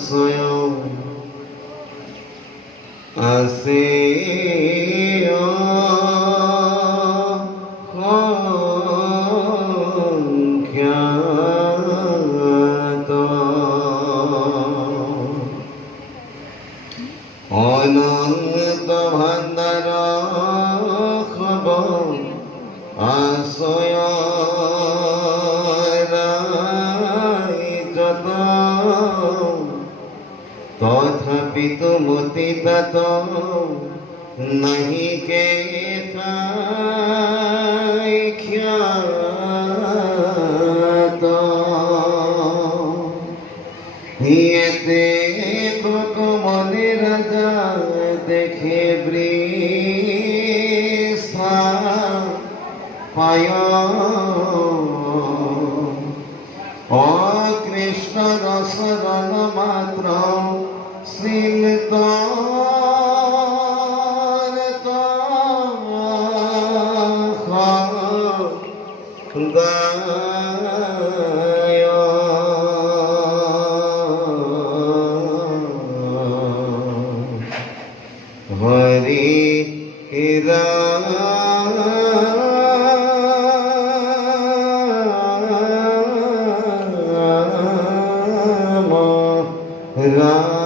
স্বয়ং আসে অনন্ত ভান্ডার খবর আশ্রয় যত তথাপি তুমতি তত নাহি কে খ্যাত হিয়েতে কমলে রাজা দেখে বৃষ্ঠা পায় কৃষ্ণ রসরণ মাত্র শ্রীলত হরি রাম